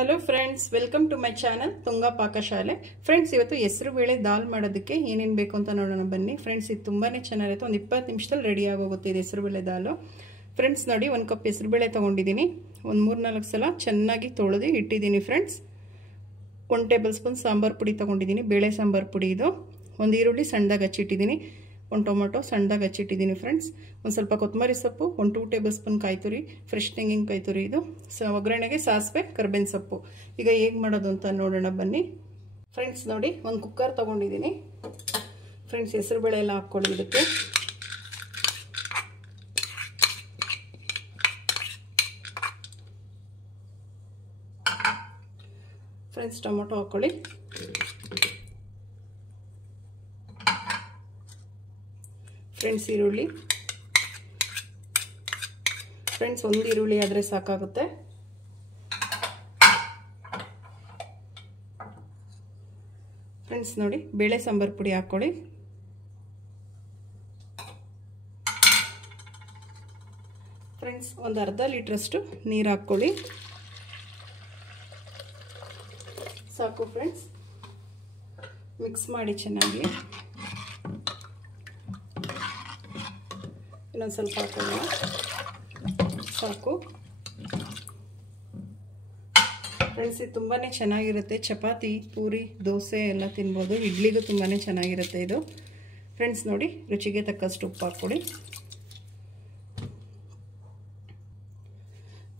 Hello friends, welcome to my channel Tunga ಪಾಕಶಾಲೆ. Friends, ಇವತ್ತು ಹೆಸರು ಬೇಳೆ ದಾಲ್ ಮಾಡೋದಕ್ಕೆ ಏನೇನು ಬೇಕು ಅಂತ ನೋಡೋಣ ಬನ್ನಿ. ಫ್ರೆಂಡ್ಸ್, ಇದು ತುಂಬಾನೇ ಚೆನ್ನಾಗಿರುತ್ತೆ. ಒಂದು 20 ನಿಮಿಷದಲ್ಲಿ ರೆಡಿ ಆಗೋಗುತ್ತೆ ಇದು ಹೆಸರು ಬೇಳೆ ದಾಲು. ಫ್ರೆಂಡ್ಸ್ ನೋಡಿ, 1 ಕಪ್ ಹೆಸರು ಬೇಳೆ ತೊಗೊಂಡಿದ್ದೀನಿ. ಒಂದು 3-4 ಸಲ ಚೆನ್ನಾಗಿ ತೊಳೆದು ಇಟ್ಟಿದ್ದೀನಿ. ಫ್ರೆಂಡ್ಸ್, 1 ಟೇಬಲ್ ಸ್ಪೂನ್ ಸಾಂಬಾರ್ ಪುಡಿ ತೊಗೊಂಡಿದ್ದೀನಿ, ಬೇಳೆ ಸಾಂಬಾರ್ ಪುಡಿ ಇದು. 1 ಈರುಳ್ಳಿ ಸಣ್ಣದಾಗಿ ಹಚ್ಚಿಟ್ಟಿದ್ದೀನಿ, 1 ಟೊಮೊಟೊ ಸಣ್ಣದಾಗಿ ಹಚ್ಚಿಟ್ಟಿದ್ದೀನಿ. ಫ್ರೆಂಡ್ಸ್, ಒಂದು ಸ್ವಲ್ಪ ಕೊತ್ತಂಬರಿ ಸೊಪ್ಪು, 1-2 ಟೇಬಲ್ ಸ್ಪೂನ್ ಕಾಯಿ ತುರಿ, ಫ್ರೆಶ್ ತೆಂಗಿನಕಾಯಿ ತುರಿ ಇದು. ಒಗ್ಗರಣೆಗೆ ಸಾಸಿವೆ, ಕರ್ಬೇವಿನ ಸೊಪ್ಪು. ಈಗ ಹೇಗೆ ಮಾಡೋದು ಅಂತ ನೋಡೋಣ ಬನ್ನಿ. ಫ್ರೆಂಡ್ಸ್ ನೋಡಿ, 1 ಕುಕ್ಕರ್ ತೊಗೊಂಡಿದ್ದೀನಿ. ಫ್ರೆಂಡ್ಸ್, ಹೆಸರು ಬೇಳೆ ಎಲ್ಲ ಹಾಕ್ಕೊಳ್ಳಿ ಇದಕ್ಕೆ. ಫ್ರೆಂಡ್ಸ್, ಟೊಮೊಟೊ ಹಾಕ್ಕೊಳ್ಳಿ. ಫ್ರೆಂಡ್ಸ್, ಈರುಳ್ಳಿ. ಫ್ರೆಂಡ್ಸ್, 1 ಈರುಳ್ಳಿ ಆದರೆ ಸಾಕಾಗುತ್ತೆ. ಫ್ರೆಂಡ್ಸ್ ನೋಡಿ, ಬೇಳೆ ಸಾಂಬಾರ್ ಪುಡಿ ಹಾಕ್ಕೊಳ್ಳಿ. ಫ್ರೆಂಡ್ಸ್, ಒಂದು ಅರ್ಧ ಲೀಟ್ರಷ್ಟು ನೀರು ಹಾಕ್ಕೊಳ್ಳಿ. ಸಾಕು ಫ್ರೆಂಡ್ಸ್, ಮಿಕ್ಸ್ ಮಾಡಿ ಚೆನ್ನಾಗಿ. ಇನ್ನೊಂದು ಸ್ವಲ್ಪ ಹಾಕೊಳ್ಳೋಣ, ಸಾಕು. ಫ್ರೆಂಡ್ಸ್, ಇದು ತುಂಬಾ ಚೆನ್ನಾಗಿರುತ್ತೆ. ಚಪಾತಿ, ಪೂರಿ, ದೋಸೆ ಎಲ್ಲ ತಿನ್ಬೋದು. ಇಡ್ಲಿಗೂ ತುಂಬಾ ಚೆನ್ನಾಗಿರುತ್ತೆ ಇದು. ಫ್ರೆಂಡ್ಸ್ ನೋಡಿ, ರುಚಿಗೆ ತಕ್ಕಷ್ಟು ಉಪ್ಪು ಹಾಕ್ಕೊಳ್ಳಿ.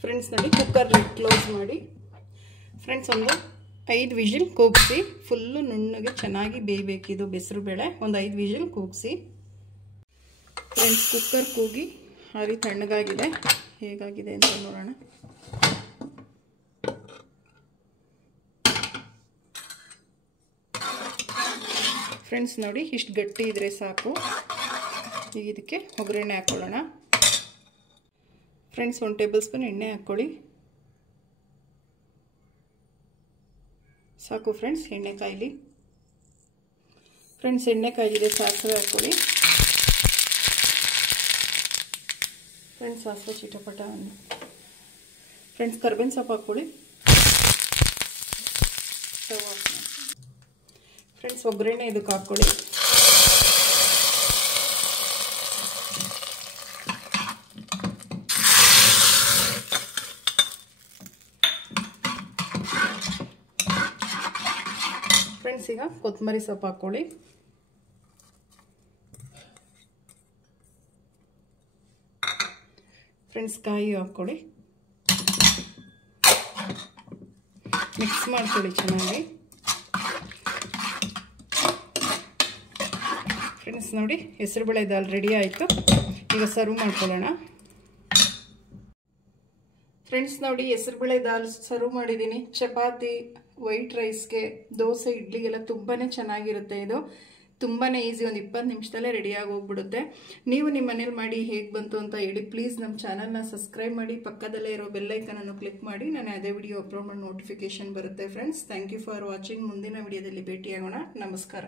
ಫ್ರೆಂಡ್ಸ್ ನೋಡಿ, ಕುಕ್ಕರ್ ಲಿಡ್ ಕ್ಲೋಸ್ ಮಾಡಿ. ಫ್ರೆಂಡ್ಸ್, ಒಂದು 5 ವಿಜಿಲ್ ಕೂಗಿಸಿ. ಫುಲ್ಲು ನುಣ್ಣಗೆ ಚೆನ್ನಾಗಿ ಬೇಯಬೇಕಿದು ಬೆಸರು ಬೇಳೆ. ಒಂದು 5 ವಿಜಿಲ್ ಕೂಗಿಸಿ. ಫ್ರೆಂಡ್ಸ್, ಕುಕ್ಕರ್ ಕೂಗಿ ಹಾರಿ ತಣ್ಣಗಾಗಿದೆ. ಹೇಗಾಗಿದೆ ಅಂತ ನೋಡೋಣ. ಫ್ರೆಂಡ್ಸ್ ನೋಡಿ, ಇಷ್ಟು ಗಟ್ಟಿ ಇದ್ರೆ ಸಾಕು. ಈಗ ಇದಕ್ಕೆ ಒಗ್ಗರಣೆ ಹಾಕ್ಕೊಳ್ಳೋಣ. ಫ್ರೆಂಡ್ಸ್, 1 ಟೇಬಲ್ ಸ್ಪೂನ್ ಎಣ್ಣೆ ಹಾಕ್ಕೊಳ್ಳಿ. ಸಾಕು ಫ್ರೆಂಡ್ಸ್, ಎಣ್ಣೆ ಕಾಯಿಲಿ. ಫ್ರೆಂಡ್ಸ್, ಎಣ್ಣೆ ಕಾಯಿಲಿದೆ, ಸಾಸಿವೆ ಹಾಕ್ಕೊಳ್ಳಿ. ಫ್ರೆಂಡ್ಸ್, ಸಾಸಿವೆ ಚಿಟಪಟ. ಫ್ರೆಂಡ್ಸ್, ಕರ್ಬೇವಿನ ಸೊಪ್ಪು ಹಾಕ್ಕೊಳ್ಳಿ. ಫ್ರೆಂಡ್ಸ್, ಒಗ್ಗರಣೆ ಇದಕ್ಕೆ ಹಾಕ್ಕೊಳ್ಳಿ. ಫ್ರೆಂಡ್ಸ್, ಈಗ ಕೊತ್ತಂಬರಿ ಸೊಪ್ಪು ಹಾಕ್ಕೊಳ್ಳಿ. ಫ್ರೆಂಡ್ಸ್, ಕಾಯಿ ಹಾಕ್ಕೊಳ್ಳಿ. ಮಿಕ್ಸ್ ಮಾಡ್ಕೊಳ್ಳಿ ಚೆನ್ನಾಗಿ. ಫ್ರೆಂಡ್ಸ್ ನೋಡಿ, ಹೆಸರುಬೇಳೆ ದಾಲ್ ರೆಡಿ ಆಯಿತು. ಈಗ ಸರ್ವ್ ಮಾಡ್ಕೊಳ್ಳೋಣ. ಫ್ರೆಂಡ್ಸ್ ನೋಡಿ, ಹೆಸರುಬೇಳೆ ದಾಲ್ ಸರ್ವ್ ಮಾಡಿದ್ದೀನಿ. ಚಪಾತಿ, ವೈಟ್ ರೈಸ್ಗೆ, ದೋಸೆ, ಇಡ್ಲಿಗೆಲ್ಲ ತುಂಬಾ ಚೆನ್ನಾಗಿರುತ್ತೆ ಇದು. ತುಂಬಾ ಈಸಿ. ಒಂದು 20 ನಿಮಿಷದಲ್ಲೇ ರೆಡಿಯಾಗಿ ಹೋಗ್ಬಿಡುತ್ತೆ. ನೀವು ನಿಮ್ಮ ಮನೇಲಿ ಮಾಡಿ ಹೇಗೆ ಬಂತು ಅಂತ ಹೇಳಿ. ಪ್ಲೀಸ್ ನಮ್ಮ ಚಾನಲ್ನ ಸಬ್ಸ್ಕ್ರೈಬ್ ಮಾಡಿ, ಪಕ್ಕದಲ್ಲೇ ಇರೋ ಬೆಲ್ಲೈಕನನ್ನು ಕ್ಲಿಕ್ ಮಾಡಿ. ನಾನು ಅದೇ ವಿಡಿಯೋ ಅಪ್ಲೋಡ್ ಮಾಡಿ ನೋಟಿಫಿಕೇಶನ್ ಬರುತ್ತೆ. Friends, thank you for watching. ಮುಂದಿನ ವಿಡಿಯೋದಲ್ಲಿ ಭೇಟಿಯಾಗೋಣ. ನಮಸ್ಕಾರ.